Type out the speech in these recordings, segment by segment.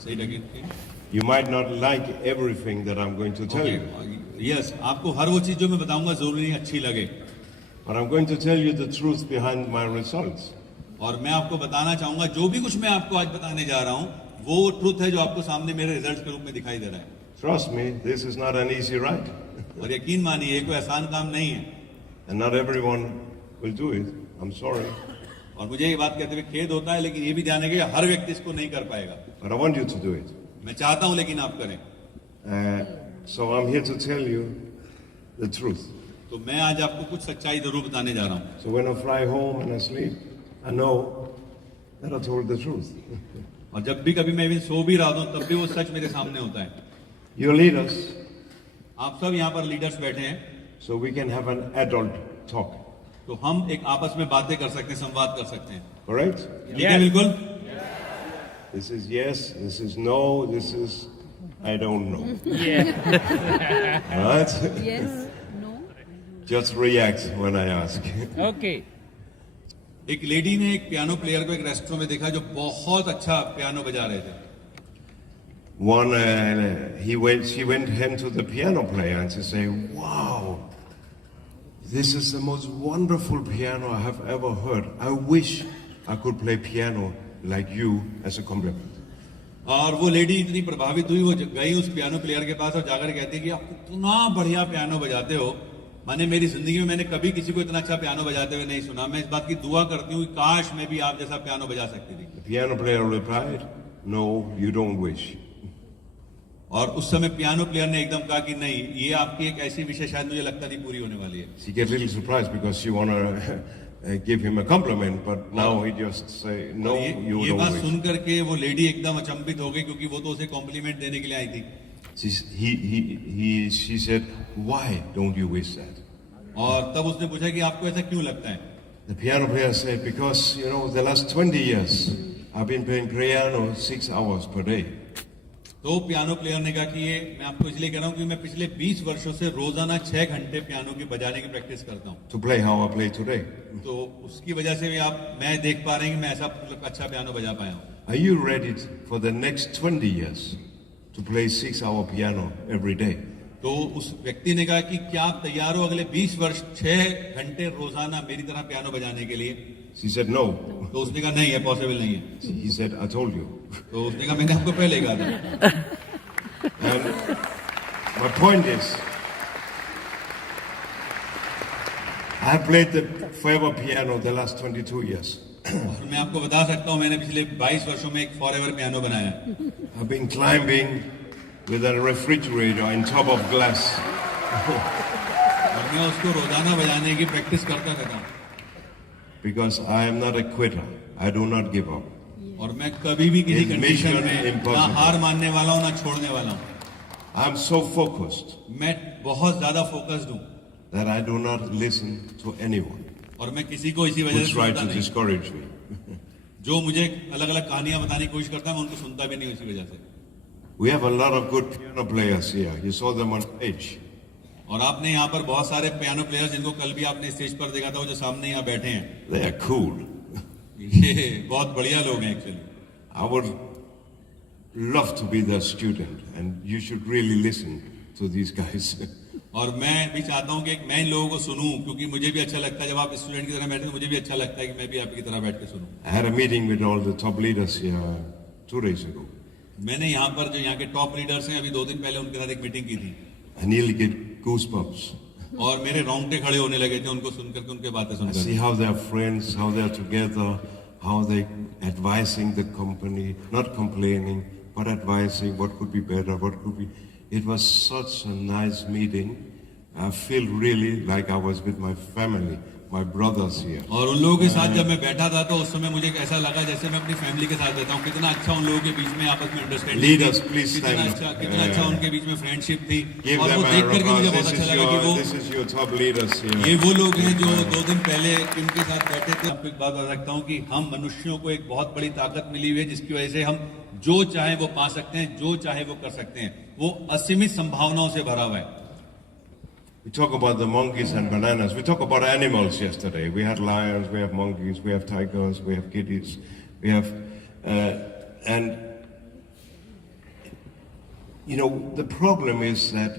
Say it again. You might not like everything that I'm going to tell you, Yes, आपको हर वो चीज जो मैं बताऊंगा जरूरी नहीं अच्छी लगे, but I'm going to tell you the truth behind my results. और मैं आपको बताना चाहूंगा जो भी कुछ मैं आपको आज बताने जा रहा हूँ वो ट्रुथ है जो आपको सामने मेरे रिजल्ट्स के रूप में दिखाई दे रहा है। Trust me, this is not an easy ride. और यकीन मानिए ये कोई आसान काम नहीं है, And not everyone will do it. I'm sorry. और मुझे ये बात कहते हुए खेद होता है, लेकिन ये भी ध्यान रखिए हर व्यक्ति इसको नहीं कर पाएगा। But I want you to do it. मैं चाहता हूं लेकिन आप करें। So I'm here to tell you the truth. तो मैं आज आपको कुछ सच्चाई जरूर बताने जा रहा हूँ। So when I fly home and I sleep, I know that I told the truth. और जब भी कभी मैं भी सो भी रहा हूँ तब भी वो सच मेरे सामने होता है। Your leaders, आप सब यहाँ पर लीडर्स बैठे हैं, so we can have an adult talk. तो हम एक आपस में बातें कर सकते हैं, संवाद कर सकते हैं। Correct? ठीक है, बिल्कुल। This is yes, this is no, this is I don't know. Right? Yes, no. Just react when I ask. Okay. एक लेडी ने एक पियानो प्लेयर को एक रेस्टोरेंट में देखा जो बहुत अच्छा पियानो बजा रहे थे। She went home to the piano player and she said, "Wow, this is the most wonderful piano I have ever heard. I wish I could play piano like you as a compliment." और वो लेडी इतनी प्रभावित हुई, वो गई उस piano player के पास और जाकर कहती है कि आप इतना बढ़िया पियानो बजाते हो, मैंने मेरी जिंदगी में मैंने कभी किसी को इतना अच्छा पियानो बजाते हुए नहीं सुना। मैं इस बात की दुआ करती हूँ कि काश मैं भी आप जैसा पियानो बजा सकती थी। The piano player replied, "No, you don't wish." और उस समय पियानो प्लेयर ने एकदम कहा कि नहीं, ये आपकी एक ऐसी विषय शायद मुझे लगता नहीं पूरी होने वाली है। She get a little surprised because she wanna give him a compliment, but now he just say, "No, you ये बात don't wish." सुन करके वो लेडी एकदम अचंभित हो गई क्योंकि वो तो उसे कॉम्प्लीमेंट देने के लिए आई थी। She said, "Why don't you wish that?" और तब उसने पूछा कि आपको ऐसा क्यों लगता है? The piano player said, "Because, the last 20 years, I've been playing piano 6 hours per day." तो पियानो प्लेयर ने कहा कि ये मैं आपको इसलिए कह रहा हूँ कि मैं पिछले 20 वर्षों से रोजाना 6 घंटे पियानो की बजाने की प्रैक्टिस करता हूँ। To play how I play today. तो उसकी वजह से भी मैं देख पा रहे हैं कि मैं ऐसा अच्छा पियानो बजा पाया हूँ। Are you ready for the next 20 years to play 6-hour piano every day? तो उस व्यक्ति ने कहा कि क्या आप तैयार हो अगले 20 वर्ष 6 घंटे रोजाना मेरी तरह पियानो बजाने के लिए? She said, "No." तो उसने कहा नहीं है, पॉसिबल नहीं है। He said, "I told you." तो उसने कहा मैंने आपको पहले कहा था। And my point is, I have played the forever piano the last 22 years. और मैं आपको बता सकता हूँ मैंने पिछले 22 वर्षों में एक फॉरएवर पियानो बनाया। I've been climbing with a refrigerator on top of glass. और मैं उसको रोजाना बजाने की प्रैक्टिस करता रहता हूँ। Because I am not a quitter. I do not give up. और मैं कभी भी किसी It's कंडीशन mission में ना impossible. हार मानने वाला हूँ ना छोड़ने वाला हूँ। I'm so focused मैं बहुत ज्यादा फोकस्ड हूँ that I do not listen to anyone और मैं किसी को इसी वजह who से try सुनता to नहीं। discourage me. जो मुझे अलग अलग कहानियां बताने की कोशिश करता है मैं उनको सुनता भी नहीं उसी वजह से। We have a lot of good piano players here. You saw them on stage. और आपने यहाँ पर बहुत सारे पियानो प्लेयर्स जिनको कल भी आपने स्टेज पर देखा था, वो जो सामने यहाँ बैठे हैं, They are cool. ये बहुत बढ़िया लोग हैं actually. I would love to be their student, and you should really listen to these guys. और मैं भी चाहता हूँ कि मैं इन लोगों को सुनूं क्योंकि मुझे भी अच्छा लगता है जब आप स्टूडेंट की तरह बैठे तो मुझे भी अच्छा लगता है कि मैं भी आपकी तरह बैठ के सुनूं। I had a meeting with all the top leaders here 2 days ago. मैंने यहाँ पर जो यहाँ के टॉप लीडर्स हैं अभी 2 दिन पहले उनके साथ एक मीटिंग की थी I nearly get goosebumps. और मेरे रोंगटे खड़े होने लगे थे उनको सुनकर के उनके बातें I see सुनकर। how they are friends, how they are together, how they advising the company, not complaining, but advising what could be better, what could be. It was such a nice meeting. I feel really like I was with my family, my brothers here. और उन लोगों के साथ जब मैं बैठा था तो उस समय मुझे ऐसा लगा जैसे मैं अपनी फैमिली के साथ बैठा हूँ। कितना अच्छा उन लोगों के बीच में आपस में understanding, Leaders, please stand up. कितना अच्छा उनके बीच में फ्रेंडशिप थी। Give और them वो a देख करके मुझे applause. बहुत अच्छा लगा कि This is your top leaders ये here. वो लोग हैं जो 2 दिन पहले उनके साथ बैठे थे। आपको एक बात बता सकता हूँ कि हम मनुष्यों को एक बहुत बड़ी ताकत मिली हुई है जिसकी वजह से हम जो चाहे वो पा सकते हैं, जो चाहे वो कर सकते हैं। वो असीमित संभावनाओं से भरा हुआ है। We talk about the monkeys and bananas. We talk about animals yesterday. We had lions, we have monkeys, we have tigers, we have kitties, we have, and You know, the problem is that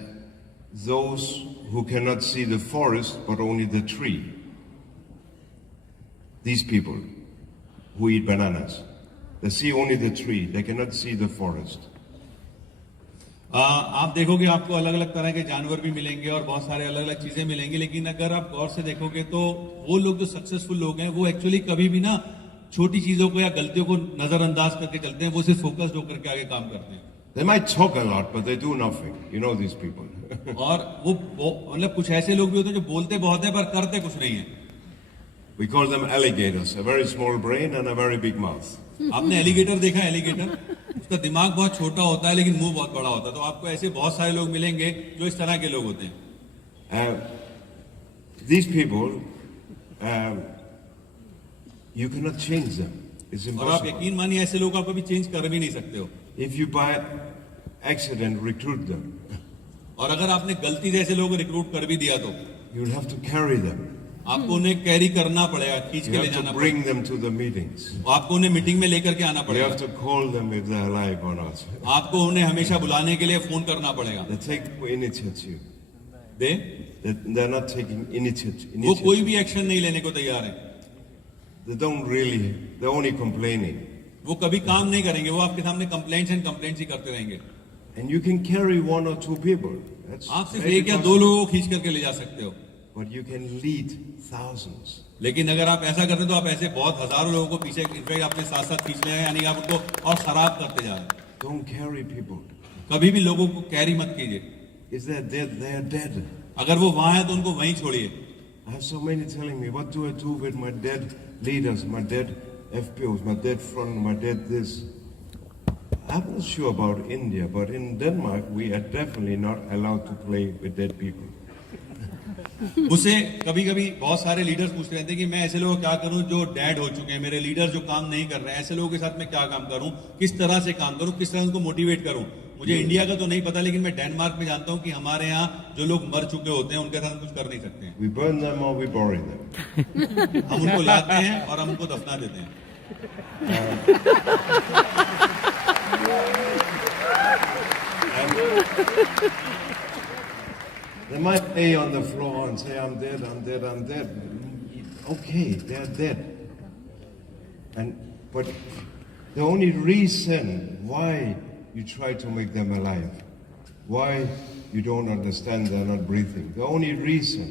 those who cannot see the forest but only the tree, these people who eat bananas, they see only the tree, they cannot see the forest. आप देखोगे आपको अलग अलग तरह के जानवर भी मिलेंगे और बहुत सारे अलग अलग चीजें मिलेंगी, लेकिन अगर आप गौर से देखोगे तो वो लोग जो सक्सेसफुल लोग हैं वो एक्चुअली कभी भी ना छोटी चीजों को या गलतियों को नजरअंदाज करके चलते हैं, वो सिर्फ फोकस्ड होकर के आगे काम करते हैं। They might talk a lot, but they do nothing. You know these people. और वो मतलब कुछ ऐसे लोग भी होते हैं जो बोलते बहुत हैं पर करते कुछ नहीं है। We call them alligators, a very small brain and a very big mouth. आपने एलिगेटर देखा है? एलिगेटर, उसका दिमाग बहुत छोटा होता है लेकिन मुंह बहुत बड़ा होता है। तो आपको ऐसे बहुत सारे लोग मिलेंगे जो इस तरह के लोग होते हैं। These people, you cannot change them. It's और आप impossible. यकीन मानिए ऐसे लोग आप कभी चेंज कर भी नहीं सकते हो। If you by accident recruit them, और अगर आपने गलती से ऐसे लोगों को रिक्रूट कर भी दिया तो you'll have to carry them. आपको उन्हें कैरी करना पड़ेगा, खींच You के ले have जाना to पड़ेगा। bring them to the meetings. आपको उन्हें मीटिंग में लेकर के आना You पड़ेगा। have to call them if they're alive or not. आपको उन्हें हमेशा बुलाने के लिए फोन करना पड़ेगा। They take initiative. They're not taking initiative. वो कोई भी एक्शन नहीं लेने को तैयार है। They don't really. They're only complaining. वो कभी काम नहीं करेंगे, वो आपके सामने कंप्लेंट्स एंड कंप्लेंट्स ही करते रहेंगे। And you can carry one or two people. That's आप सिर्फ maybe एक या दो possible. लोगों को खींच करके ले जा सकते हो, But you can lead thousands. लेकिन अगर आप ऐसा करते हैं तो आप ऐसे बहुत हजारों लोगों को पीछे इनफैक्ट अपने साथ साथ खींच ले रहे हैं, यानी आप उनको और खराब करते जा रहे हैं। Don't carry people. कभी भी लोगों को कैरी मत कीजिए। If they're dead, they're dead. अगर वो वहां है तो उनको वहीं छोड़िए। I have so many telling me, what do I do with my dead leaders, my dead FPOs, my dead front, my dead this? I'm not sure about India, but in Denmark, we are definitely not allowed to play with dead people. मुझसे कभी कभी बहुत सारे लीडर्स पूछते रहते हैं कि मैं ऐसे लोगों को क्या करूं जो डेड हो चुके हैं, मेरे लीडर जो काम नहीं कर रहे हैं, ऐसे लोगों के साथ मैं क्या काम करूं, किस तरह से काम करूं, किस तरह उनको मोटिवेट करूं। मुझे इंडिया का तो नहीं पता, लेकिन मैं डेनमार्क में जानता हूं कि हमारे यहाँ जो लोग मर चुके होते हैं उनके साथ हम कुछ कर नहीं सकते हैं। We burn them or we bury them. हम उनको लाते हैं और हम उनको दफना देते हैं। They might lay on the floor and say, I'm dead, I'm dead, I'm dead. Okay, they're dead. But the only reason why you try to make them alive, why you don't understand they're not breathing, the only reason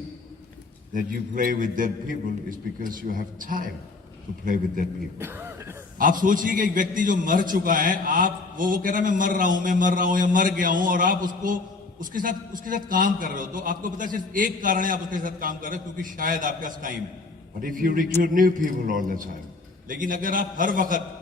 that you play with dead people is because you have time to play with dead people. आप सोचिए कि एक व्यक्ति जो मर चुका है, आप वो कह रहा है मैं मर रहा हूं या मर गया हूं, और आप उसके साथ काम कर रहे हो, तो आपको पता है सिर्फ एक कारण है आप उसके साथ काम कर रहे हो, क्योंकि शायद आपके पास टाइम है। But if you recruit new people all the time, लेकिन अगर आप हर वक्त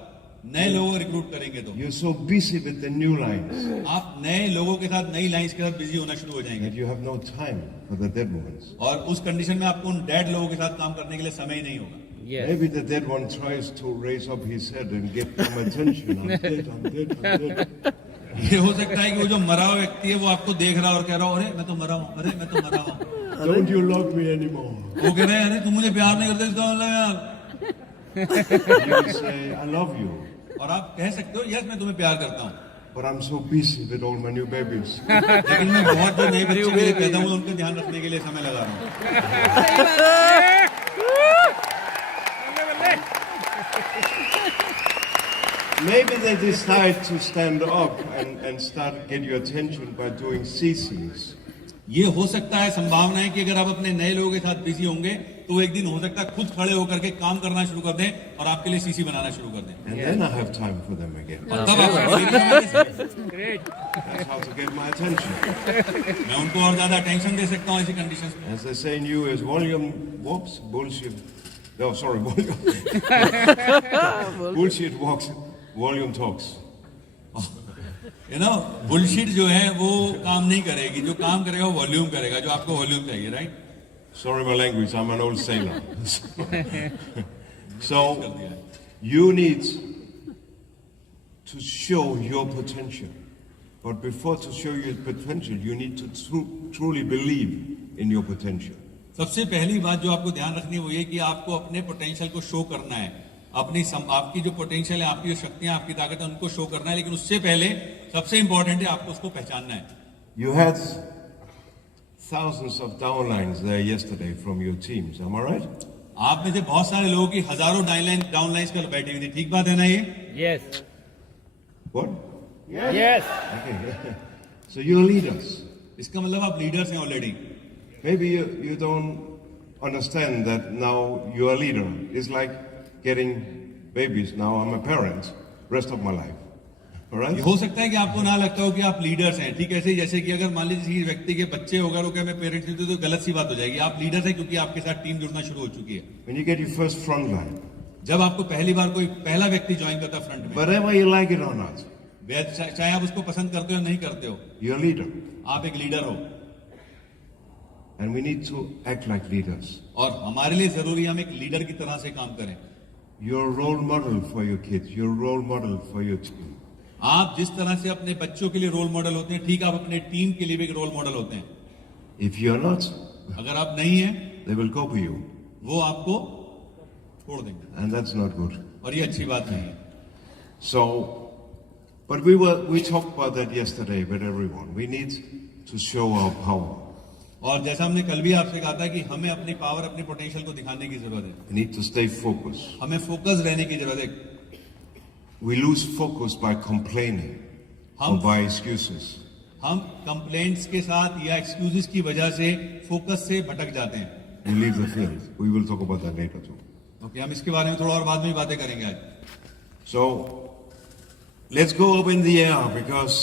नए लोगों को रिक्रूट करेंगे तो you're so busy with the new lines आप नए लोगों के साथ, नई लाइंस के साथ बिजी होना शुरू हो जाएंगे, that you have no time for the dead ones. और उस कंडीशन में आपको उन डेड लोगों के साथ काम करने के लिए समय ही नहीं होगा। Maybe the dead one tries to raise up his head and get some attention. I'm dead, I'm dead, I'm dead. ये हो सकता है कि वो जो मरा हुआ व्यक्ति है वो आपको देख रहा और कह रहा हो अरे मैं तो मरा हूँ, अरे मैं तो मरा हूँ। Don't you love me anymore? वो कह रहे हैं अरे तुम मुझे प्यार नहीं करते, इसका मतलब यार। You say, I love you, और आप कह सकते हो यस मैं तुम्हें प्यार करता हूँ, but I'm so busy with all my new babies. लेकिन मैं बहुत जो नए बच्चे मेरे पैदा हुए उनका ध्यान रखने के लिए समय लगा रहा हूँ। Maybe they decide to stand up and start get your attention by doing CCs. ये हो सकता है, संभावना है कि अगर आप अपने नए लोगों के साथ बिजी होंगे तो एक दिन हो सकता है खुद खड़े होकर के काम करना शुरू कर दें और आपके लिए सीसी बनाना शुरू कर दें। And then I have time for them again. और तब आप That's how to get my attention. मैं उनको और ज्यादा अटेंशन दे सकता हूँ ऐसी कंडीशंस में। As they say in US, volume walks, bullshit. No, sorry, volume. Bullshit walks, volume talks. You know bullshit जो है वो काम नहीं करेगी, जो काम करेगा वो वॉल्यूम करेगा, जो आपको वॉल्यूम चाहिए, right? Sorry my language, I'm an old sailor. So, you need to show your potential. But before to show your potential, you need to truly believe in your potential. सबसे पहली बात जो आपको ध्यान रखनी है वो ये कि आपको अपने पोटेंशियल को शो करना है। आपकी जो पोटेंशियल है, आपकी जो शक्तियां, आपकी ताकत है, उनको शो करना है, लेकिन उससे पहले सबसे इंपॉर्टेंट है आपको उसको पहचानना है। You had thousands of downlines there yesterday from your teams, am I right? आप में से बहुत सारे लोगों की हजारों डाउनलाइंस कल बैठी हुई थी, ठीक बात है ना ये? Yes. What? Yes. Okay. So you're leaders. इसका मतलब आप लीडर्स हैं already. Maybe you don't understand that now you're a leader. It's like getting babies. Now I'm a parent, rest of my life. All right? ये हो सकता है कि आपको ना लगता हो कि आप लीडर्स हैं, ठीक है? ऐसे ही जैसे कि अगर मान लीजिए किसी व्यक्ति के बच्चे होगा वो क्या मैं पेरेंट्स नहीं, तो गलत सी बात हो जाएगी। आप लीडर्स हैं क्योंकि आपके साथ टीम जुड़ना शुरू हो चुकी है। When you get your first front line, जब आपको पहली बार कोई पहला व्यक्ति ज्वाइन करता फ्रंट में, whether you like it or not, चाहे आप उसको पसंद करते हो या नहीं करते हो, you're a leader. आप एक लीडर हो। And we need to act like leaders. और हमारे लिए जरूरी है हम एक लीडर की तरह से काम करें। You're a role model for your kids. You're a role model for your team. आप जिस तरह से अपने बच्चों के लिए रोल मॉडल होते हैं, ठीक आप अपने टीम के लिए भी एक रोल मॉडल होते हैं। If you're not, अगर आप नहीं हैं, they will copy you. वो आपको छोड़ देंगे, And that's not good. और ये अच्छी बात नहीं है। So, but we talked about that yesterday with everyone. We need to show our power. और जैसा हमने कल भी आपसे कहा था कि हमें अपनी पावर, अपनी पोटेंशियल को दिखाने की जरूरत है। We need to stay focused. हमें फोकस रहने की जरूरत है। We lose focus by complaining or by excuses. हम कंप्लेंट्स के साथ या एक्सक्यूजेस की वजह से फोकस से भटक जाते हैं। We leave the field. We will talk about that later too. Okay, हम इसके बारे में थोड़ा और बाद में ही बातें करेंगे आज। So, let's go up in the air because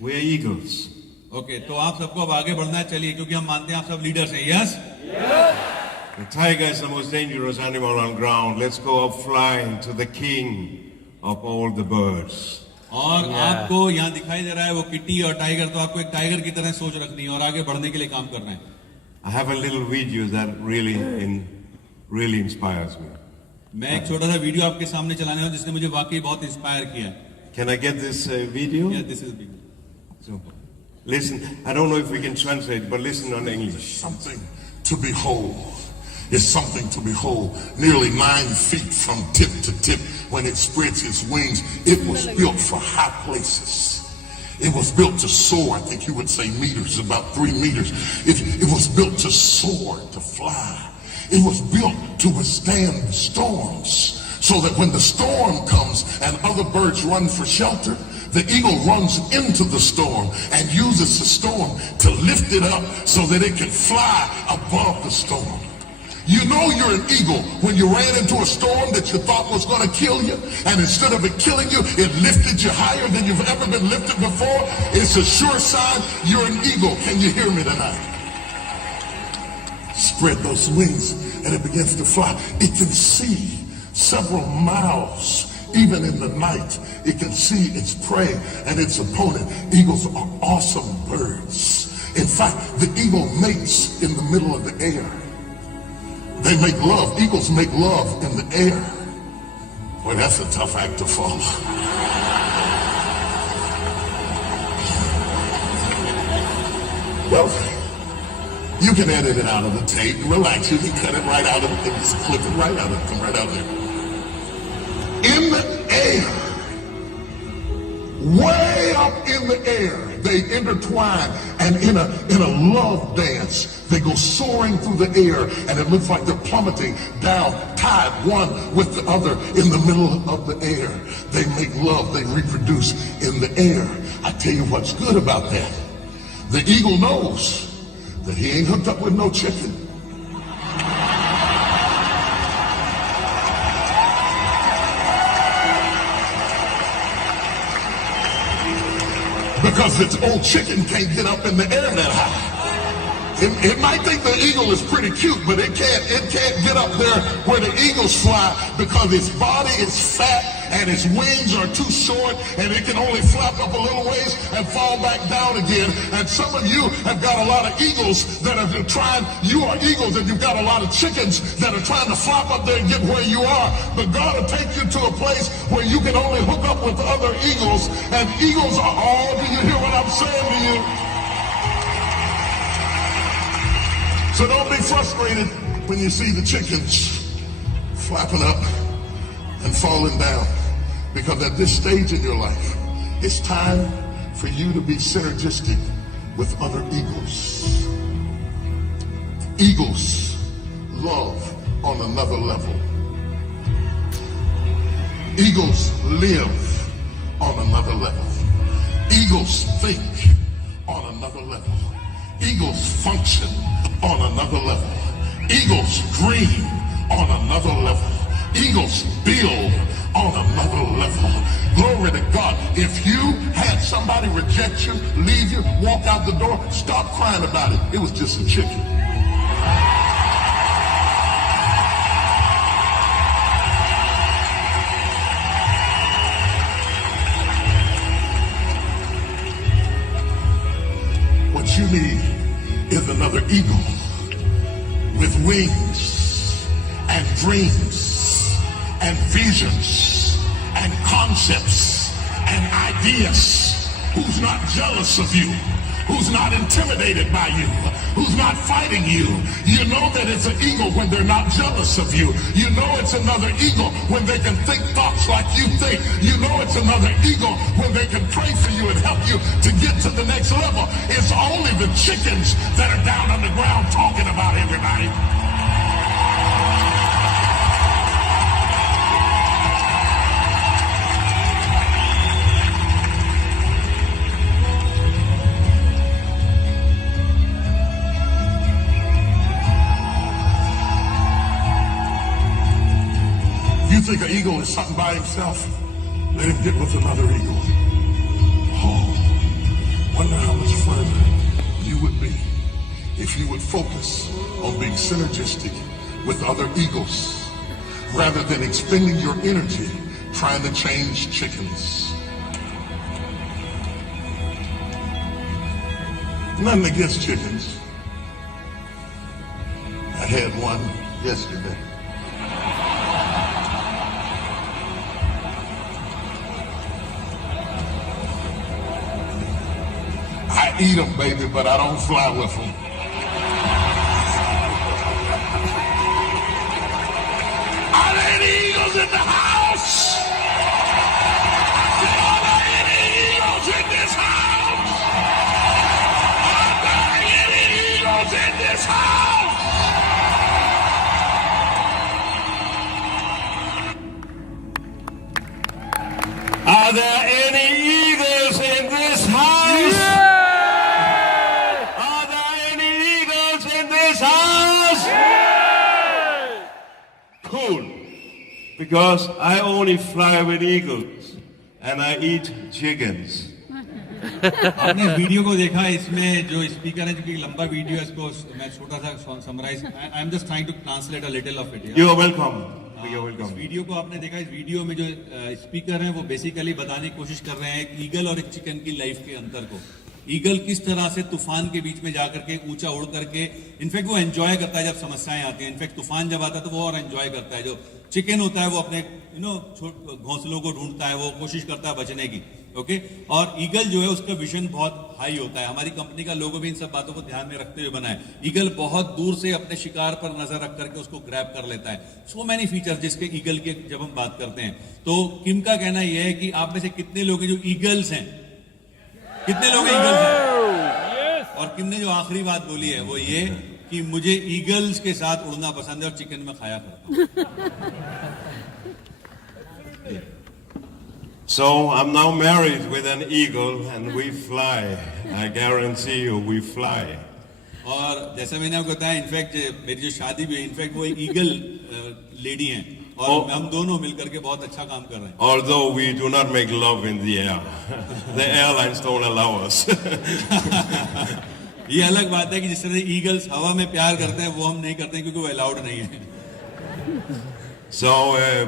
we're eagles. Okay, तो आप सबको अब आगे बढ़ना है, चलिए, क्योंकि हम मानते हैं आप सब लीडर्स हैं। Yes, The tiger is the most dangerous animal on ground. Let's go up flying to the king of all the birds. और आपको यहाँ दिखाई दे रहा है वो किटी और टाइगर, तो आपको एक टाइगर की तरह सोच रखनी है और आगे बढ़ने के लिए काम करना है। I have a little video that really inspires me. मैं एक छोटा सा वीडियो आपके सामने चलाने वाला हूँ जिसने मुझे वाकई बहुत इंस्पायर किया है। Can I get this video? Yeah, this is big. So, listen, I don't know if we can translate, but listen on English. Something to behold. It's something to behold. Nearly 9 feet from tip to tip when it spreads its wings. It was built for high places. It was built to soar. I think you would say meters, about 3 meters. It was built to soar, to fly. It was built to withstand storms, so that when the storm comes and other birds run for shelter, the eagle runs into the storm and uses the storm to lift it up so that it can fly above the storm. You know you're an eagle when you ran into a storm that you thought was going to kill you, and instead of it killing you, it lifted you higher than you've ever been lifted before. It's a sure sign you're an eagle. Can you hear me tonight? Spread those wings and it begins to fly. It can see several miles. Even in the night, it can see its prey and its opponent. Eagles are awesome birds. In fact, the eagle mates in the middle of the air. They make love. Eagles make love in the air. Boy, that's a tough act to follow. Well, you can edit it out of the tape. Relax. You can cut it right out of it. Just clip it right out of it. Come right out there. In the air, way up in the air, they intertwine, and in a love dance, they go soaring through the air, and it looks like they're plummeting down, tied one with the other in the middle of the air. They make love, they reproduce in the air. I tell you what's good about that. The eagle knows that he ain't hooked up with no chicken. Because its old chicken can't get up in the air that high. It might think the eagle is pretty cute, but it can't get up there where the eagles fly because its body is fat and its wings are too short and it can only flap up a little ways and fall back down again. And some of you have got a lot of eagles that are trying, you are eagles and you've got a lot of chickens that are trying to flop up there and get where you are. But God will take you to a place where you can only hook up with other eagles, and eagles are all, do you hear what I'm saying to you? So don't be frustrated when you see the chickens flapping up and falling down. Because at this stage in your life, it's time for you to be synergistic with other eagles. Eagles love on another level. Eagles live on another level. Eagles think on another level. Eagles function on another level. Eagles dream on another level. Eagles build on another level. Glory to God. If you had somebody reject you, leave you, walk out the door, stop crying about it. It was just a chicken. What you need is another eagle with wings and dreams and visions and concepts and ideas, who's not jealous of you, who's not intimidated by you, who's not fighting you. You know that it's an eagle when they're not jealous of you. You know it's another eagle when they can think thoughts like you think. You know it's another eagle when they can pray for you and help you to get to the next level. It's only the chickens that are down on the ground talking about everybody. You think an eagle is something by himself? Let him get with another eagle. Oh, wonder how much further you would be if you would focus on being synergistic with other eagles rather than expending your energy trying to change chickens. Nothing against chickens. I had one yesterday. I eat them, baby, but I don't fly with them. Are there any eagles in the house? Are there any eagles in this house? Are there any eagles in this house? Are there any eagles in this house? Are there any eagles in this house? Cool. Because I only fly with eagles and I eat chickens. आपने वीडियो को देखा, इसमें जो स्पीकर है, जो कि लंबा वीडियो है, इसको मैं छोटा सा summarize, I am just trying to translate a little of it. You are welcome. You are इस welcome. वीडियो को आपने देखा, इस वीडियो में जो स्पीकर हैं वो बेसिकली बताने की कोशिश कर रहे हैं एक ईगल और एक चिकन की लाइफ के अंतर को. ईगल किस तरह से तूफान के बीच में जाकर के ऊंचा उड़ करके, इनफैक्ट वो एंजॉय करता है जब समस्याएं आती हैं. इनफैक्ट तूफान जब आता है तो वो और एंजॉय करता है. जो चिकन होता है वो अपने घोंसलों को ढूंढता है, वो कोशिश करता है बचने की. ओके. और ईगल जो है उसका विजन बहुत हाई होता है. हमारी कंपनी का लोगो भी इन सब बातों को ध्यान में रखते हुए बना है. ईगल बहुत दूर से अपने शिकार पर नजर रख करके उसको ग्रैब कर लेता है. सो मैनी फीचर्स जिसके ईगल के जब हम बात करते हैं, तो किम का कहना यह है कि आप में से कितने लोग हैं जो ईगल्स हैं, कितने लोग ईगल्स हैं. और किम ने जो आखिरी बात बोली है वो ये कि मुझे ईगल्स के साथ उड़ना पसंद है और चिकन में खाया करता हूं. So I'm now married with an eagle and we fly. I guarantee you we fly. और जैसा मैंने आपको बताया, इनफैक्ट मेरी जो शादी भी है, इनफैक्ट वो एक ईगल लेडी हैं और हम दोनों मिलकर के बहुत अच्छा काम कर रहे हैं. Although we do not make love in the air. The airlines don't allow us. ये अलग बात है कि जिस तरह ईगल्स हवा में प्यार करते हैं वो हम नहीं करते हैं क्योंकि वो अलाउड नहीं है. So,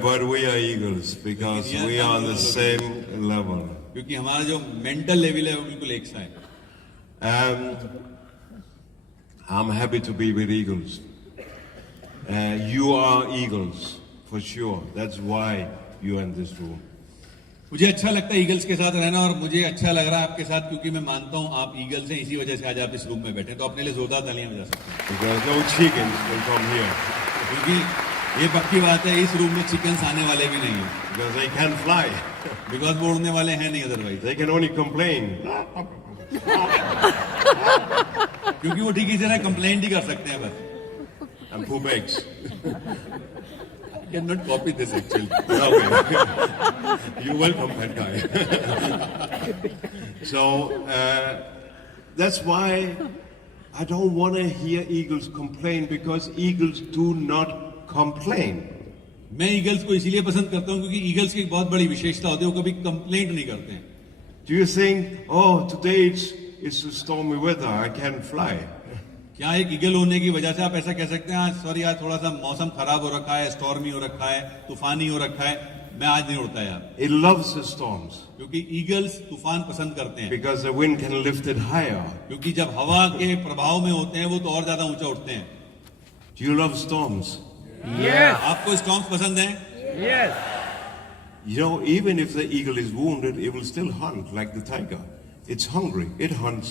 but we are eagles because we are on the same level. क्योंकि हमारा जो मेंटल लेवल है वो बिल्कुल एक सा है. I'm happy to be with eagles. You are eagles for sure. That's why you are in this room. मुझे अच्छा लगता है ईगल्स के साथ रहना और मुझे अच्छा लग रहा है आपके साथ क्योंकि मैं मानता हूं आप ईगल्स हैं, इसी वजह से आज आप इस रूम में बैठे. तो अपने लिए जोरदार तालियां बजा सकते हैं. Because no chickens will come here. क्योंकि ये पक्की बात है, इस रूम में चिकन्स आने वाले भी नहीं है, because they can't fly. Because वो उड़ने वाले हैं नहीं otherwise, They can only complain. क्योंकि वो ठीक ही से कंप्लेंट ही कर सकते हैं बस. And poop eggs. I cannot copy this actually. Okay. You're welcome, that guy. So that's why I don't want to hear eagles complain, because eagles do not complain. मैं ईगल्स को इसीलिए पसंद करता हूँ क्योंकि ईगल्स की एक बहुत बड़ी विशेषता होती है, वो कभी कंप्लेंट नहीं करते हैं. Do you think, oh, today it's a stormy weather, I can't fly? क्या एक ईगल होने की वजह से आप ऐसा कह सकते हैं, सॉरी आज थोड़ा सा मौसम खराब हो रखा है, स्टॉर्मी हो रखा है, तूफानी हो रखा है, मैं आज नहीं उड़ता यार. It loves the storms क्योंकि ईगल्स तूफान पसंद करते हैं, because the wind can lift it higher. क्योंकि जब हवा के प्रभाव में होते हैं वो तो और ज्यादा ऊंचा उठते हैं. Do you love storms? Yes. आपको स्टॉर्म्स पसंद हैं? Yes. You know, even if the eagle is wounded, it will still hunt like the tiger. It's hungry, it hunts.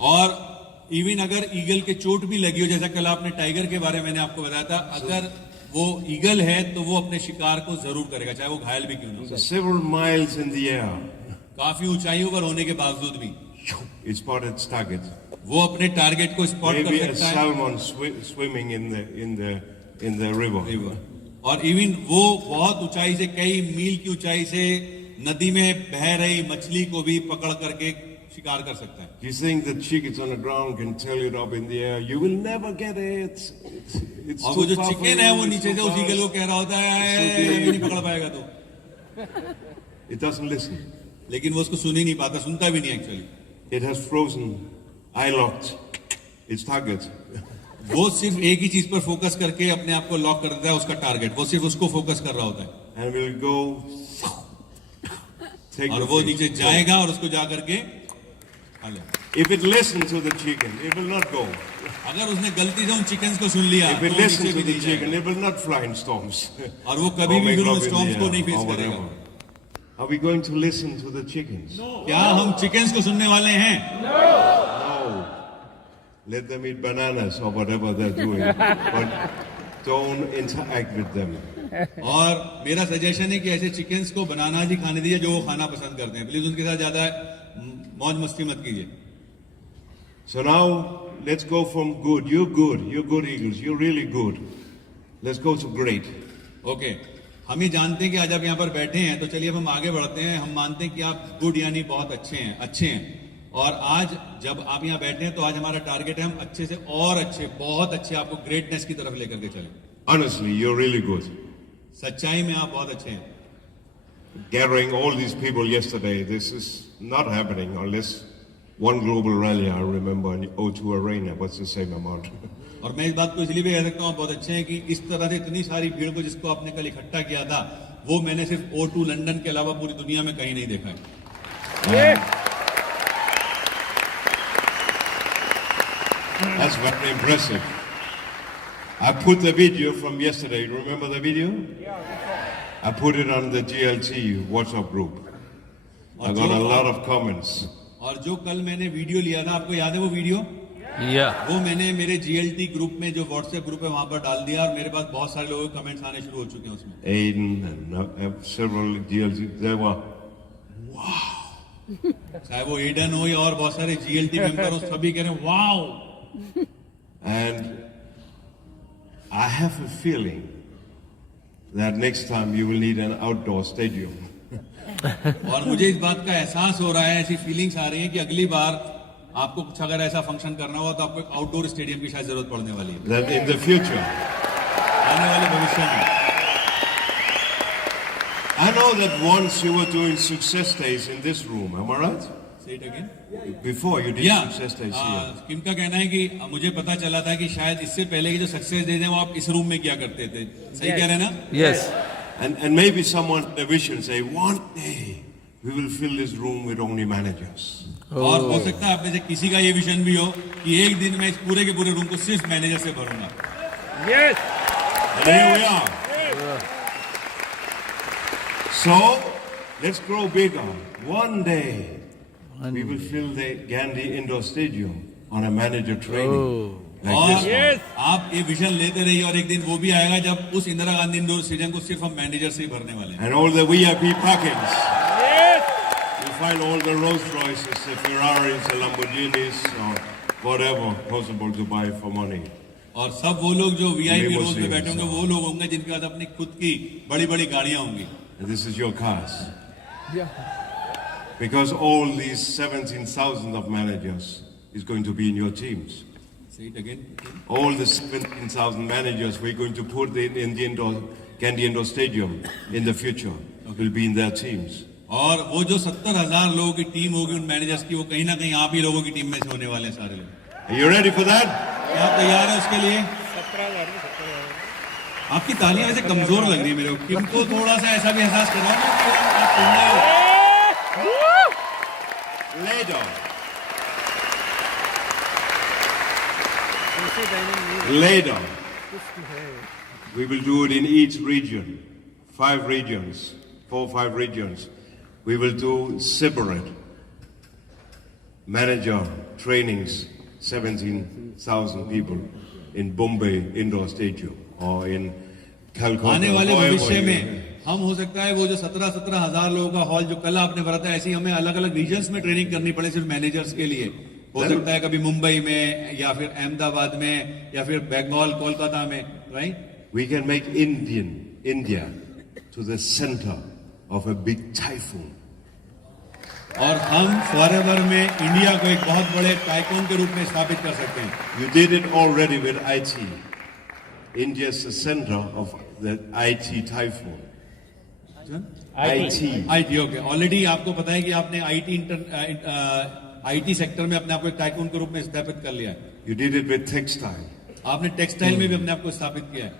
और इवन अगर ईगल के चोट भी लगी हो, जैसा कल आपने टाइगर के बारे में मैंने आपको बताया था, अगर वो ईगल है तो वो अपने शिकार को जरूर करेगा, चाहे वो घायल भी क्यों ना हो. Several miles in the air, काफी ऊंचाइयों पर होने के बावजूद भी it spotted its target. वो अपने टारगेट को स्पॉट Maybe कर a सकता है. salmon swimming in the river. और इवन वो बहुत ऊंचाई से, कई मील की ऊंचाई से नदी में बह रही मछली को भी पकड़ करके शिकार कर सकता है. You think the chickens on the ground can tell it up in the air? You will never get it. It's और वो too जो far for चिकन है you, वो it's नीचे too से उस ईगल को fast. कह रहा होता है, So big. ये नहीं पकड़ पाएगा तो, It doesn't listen. लेकिन वो उसको सुन ही नहीं पाता, सुनता भी नहीं actually. It has frozen, eye locked its target. वो सिर्फ एक ही चीज पर फोकस करके अपने आप को लॉक कर देता है, उसका टारगेट, वो सिर्फ उसको फोकस कर रहा होता है. And will go take और the वो fish. नीचे जाएगा और उसको जा करके खा ले. If it listens to the chicken, it will not go. अगर उसने गलती से उन चिकन्स को सुन लिया If तो it वो listens नीचे to भी the नहीं chicken, जाएगा. it will not fly in storms. और वो कभी Or भी make फिर love उन in the स्टॉर्म्स को air, नहीं फेस or करेगा. whatever. Are we going to listen to the chickens? क्या हम चिकन्स को सुनने वाले हैं? No. Let them eat bananas or whatever they're doing. But don't interact with them. और मेरा सजेशन है कि ऐसे चिकन्स को बनाना ही खाने दीजिए जो वो खाना पसंद करते हैं. प्लीज उनके साथ ज्यादा मौज मस्ती मत कीजिए. So now, let's go from good. You're good eagles. You're really good. Let's go to great. Okay, हम ही जानते हैं कि आज आप यहाँ पर बैठे हैं, तो चलिए अब हम आगे बढ़ते हैं. हम मानते हैं कि आप गुड यानी बहुत अच्छे हैं. और आज जब आप यहाँ बैठे हैं तो आज हमारा टारगेट है हम अच्छे से और अच्छे, बहुत अच्छे आपको ग्रेटनेस की तरफ लेकर के चलें. Honestly, you're really good. सच्चाई में आप बहुत अच्छे हैं. Gathering all these people yesterday, this is not happening unless one global rally, I remember, in O2 Arena was the same amount. और मैं इस बात को इसलिए भी कह सकता हूँ आप बहुत अच्छे हैं कि इस तरह से इतनी सारी भीड़ को जिसको आपने कल इकट्ठा किया था, वो मैंने सिर्फ O2 लंदन के अलावा पूरी दुनिया में कहीं नहीं देखा है. That's very impressive. I put the video from yesterday. Remember the video? I put it on the GLT WhatsApp group. I got a lot of comments. और जो कल मैंने वीडियो लिया था, आपको याद है वो वीडियो? Yeah. वो मैंने मेरे GLT ग्रुप में, जो व्हाट्सएप ग्रुप है, वहां पर डाल दिया और मेरे पास बहुत सारे लोगों के कमेंट्स आने शुरू हो चुके हैं उसमें. Aiden and several GLT, they were, चाहे वो एडन हो या और बहुत सारे GLT मेंबर हो, सभी कह रहे हैं wow. and I have a feeling that next time you will need an outdoor stadium. और मुझे इस बात का एहसास हो रहा है, ऐसी फीलिंग्स आ रही हैं कि अगली बार आपको कुछ अगर ऐसा फंक्शन करना हुआ तो आपको एक आउटडोर स्टेडियम की शायद जरूरत पड़ने वाली है That in the future, आने वाले भविष्य में. I know that once you were doing success days in this room, am I right? Say it again. Before you did या success days here. किम का कहना है कि मुझे पता चला था कि शायद इससे पहले की जो सक्सेस डेज हैं वो आप इस रूम में किया करते थे. सही कह रहे हैं ना? Yes. And maybe someone in a vision say, one day we will fill this room with only managers. और हो सकता है आप में से किसी का ये विजन भी हो कि एक दिन मैं इस पूरे के पूरे रूम को सिर्फ मैनेजर से भरूंगा. Yes. And here we are. So, let's grow bigger. One day, we will fill the Gandhi Indoor Stadium on a manager training. Like और this one. Yes. आप ये विजन लेते रहिए और एक दिन वो भी आएगा जब उस इंदिरा गांधी इंडोर स्टेडियम को सिर्फ हम मैनेजर से ही भरने वाले हैं। And all the VIP parkings. Yes. You find all the Rolls Royces, the Ferraris, the Lamborghinis, or whatever possible to buy for money. और सब वो लोग जो वीआईपी Limousines, रोज पे बैठे होंगे वो लोग होंगे जिनके पास अपनी खुद की बड़ी बड़ी गाड़ियां होंगी। And this is your cars. Yeah. Because all these 17,000 of managers is going to be in your teams. Say it again. All the 17,000 managers we're going to put in the Gandhi Indoor Stadium in the future will be in their teams. और वो जो 70,000 लोगों की टीम होगी उन मैनेजर्स की, वो कहीं ना कहीं आप ही लोगों की टीम में से होने वाले हैं सारे लोग। Are you ready for that? क्या आप तैयार हैं उसके लिए? 17,000 आपकी तालियां वैसे कमजोर लग रही है मेरे को। किनको थोड़ा सा ऐसा भी एहसास कर रहा हूँ कि आप सुन रहे हो। Later. उनसे डायनेमिक Later. कुछ है। We will do it in each region. 5 regions. 4 or 5 regions. We will do separate manager trainings, 17,000 people in Bombay Indoor Stadium or in Calcutta. आने वाले wherever भविष्य you- में हम हो सकता है वो जो 17,000 लोगों का हॉल जो कल आपने भरा था, ऐसे ही हमें अलग अलग रीजन्स में ट्रेनिंग करनी पड़े सिर्फ मैनेजर्स के लिए। हो सकता है कभी मुंबई में या फिर अहमदाबाद में या फिर बंगाल कोलकाता में, right? We can make India to the center of a big typhoon. और हम फॉरएवर में इंडिया को एक बहुत बड़े टाइकून के रूप में स्थापित कर सकते हैं। You did it already with IT. India is the center of the IT typhoon. IT. IT, okay. Already आपको पता है कि आपने आईटी सेक्टर में अपने आप को एक टाइकून के रूप में स्थापित कर लिया है। You did it with textile. आपने टेक्सटाइल में भी अपने आप को स्थापित किया है।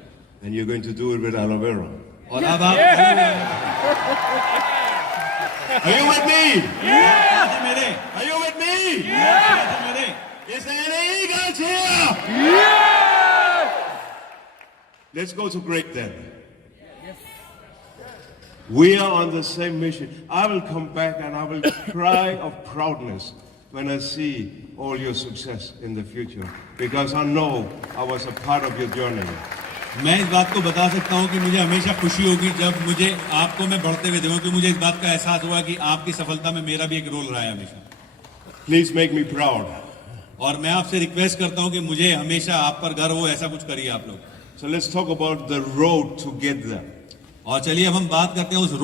And you're going to do it with aloe vera. और अब आप Are you with me? मेरे Are you with me? मेरे Is there any eagles here? Let's go to Great then. We are on the same mission. I will come back and I will cry of proudness when I see all your success in the future. Because I know I was a part of your journey. मैं इस बात को बता सकता हूं कि मुझे हमेशा खुशी होगी जब मुझे आपको मैं बढ़ते हुए देखूं, क्योंकि मुझे इस बात का एहसास हुआ कि आपकी सफलता में मेरा भी एक रोल रहा है हमेशा। Please make me proud. और मैं आपसे रिक्वेस्ट करता हूं कि मुझे हमेशा आप पर गर्व हो, ऐसा कुछ करिए आप लोग। So let's talk about the road to get there. और चलिए अब हम बात करते हैं उस